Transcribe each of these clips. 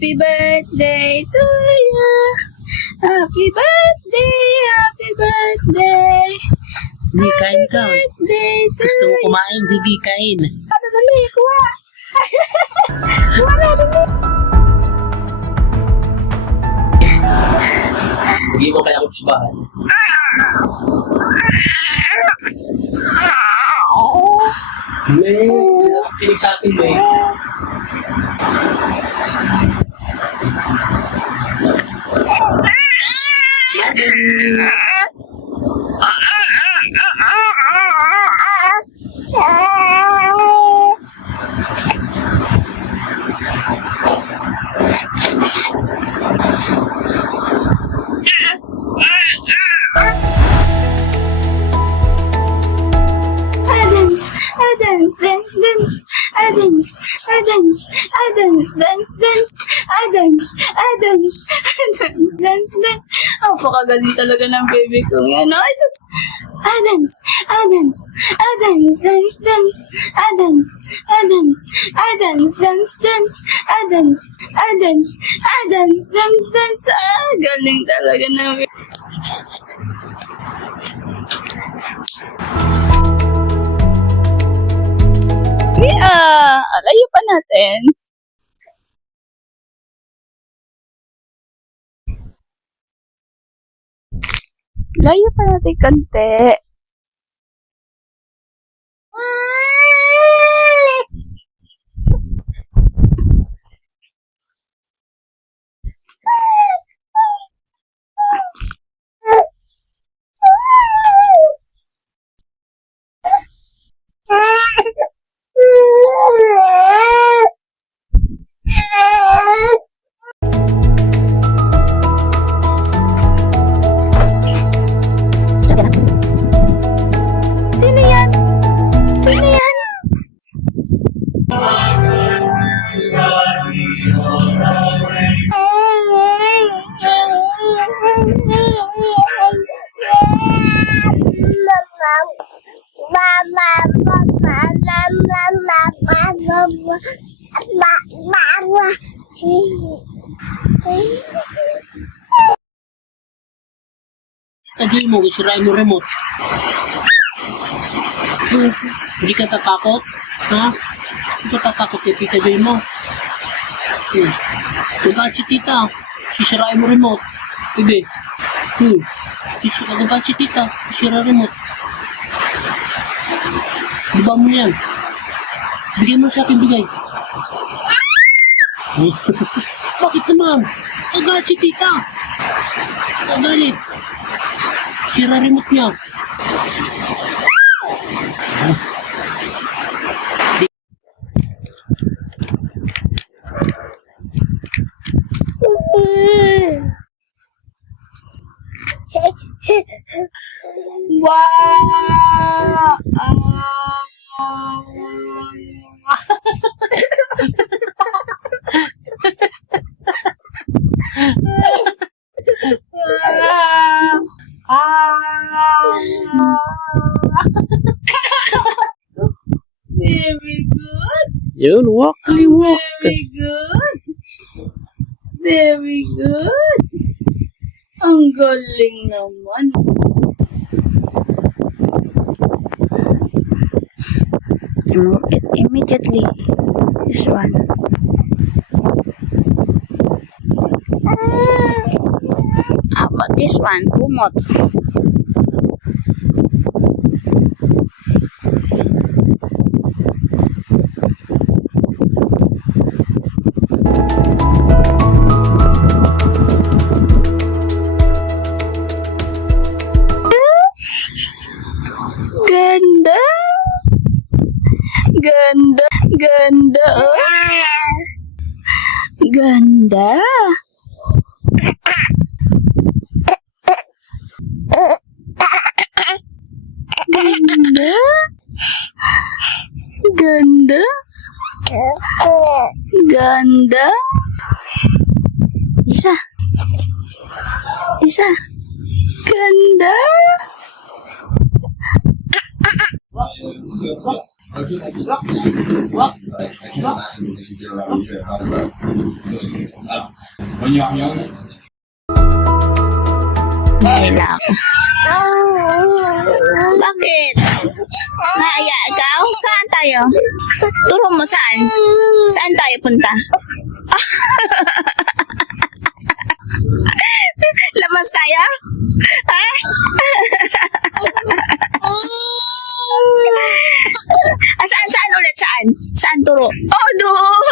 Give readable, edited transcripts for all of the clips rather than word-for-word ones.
Happy birthday to you. Happy birthday, happy birthday. Hindi, kain ka. Birthday to Gusto mo you. kumain, sige, kain. Ano dali, kuha. Kuha na dali. Hindi mo kaya kutsbahan. May, pinig sa akin, may. Dance. Napakagaling talaga ng baby ko yan. Ay, sus! Dance. Galing talaga ng baby. Alayo pa natin. Layo pa natin kante. Sino yan? Tadyoy mo, isirain mo remote. Hindi ka tatakot? Ha? Hindi ka tatakot kay Tita Joy mo? Nagalit si Tita. Sisirain mo remote. Ibe. Nagalit si Tita. Sisira remote. Diba mo yan? Bigyan mo sa akin, bigay. Bakit naman? Nagalit si Tita. Nagalit. Sira remote niya. Wow! Very good. Yun, walk. Very good. Very good. Ang galing naman. Remove it immediately. This one. How about this one? Kumot. Ganda. Ganda. Ganda. Isa. Ganda. Wak. Ay, lang. Bakit? Naaya ikaw? Saan tayo? Turo mo saan? Saan tayo punta? Labas tayo? Ha? Saan ulit? Saan? Saan turo? Oh, doon!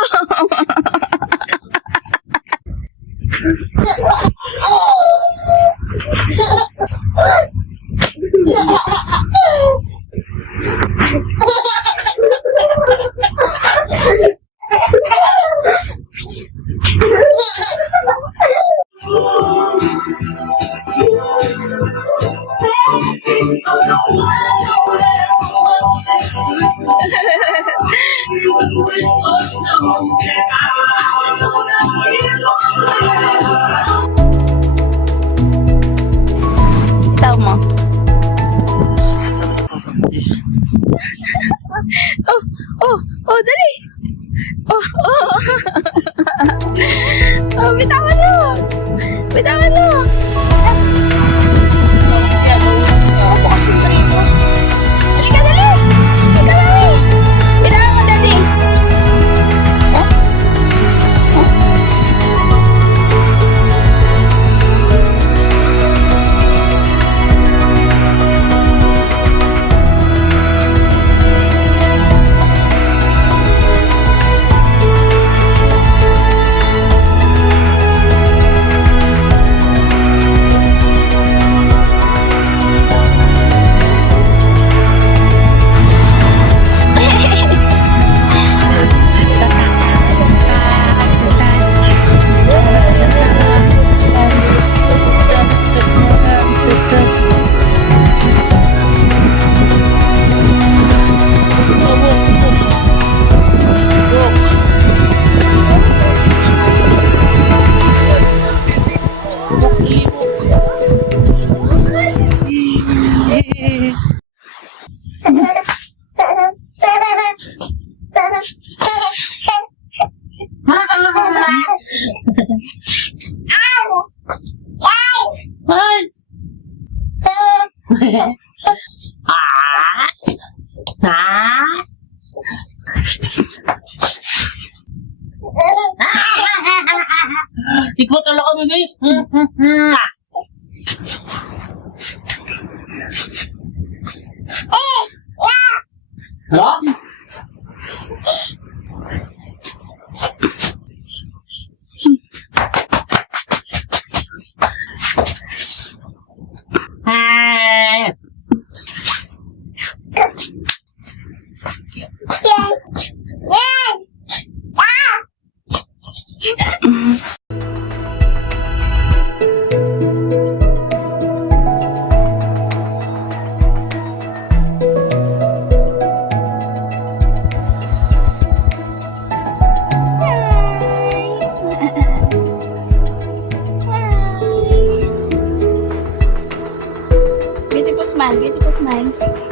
Itaw mo. Dali. Bitawan mo. Bitawan mo. Ako kasi trino. Halika, dali. Halika, dali. Bitawan mo, dali. Ikaw talaga, bebe. Hello? Hi. Beautiful smile, beautiful smile.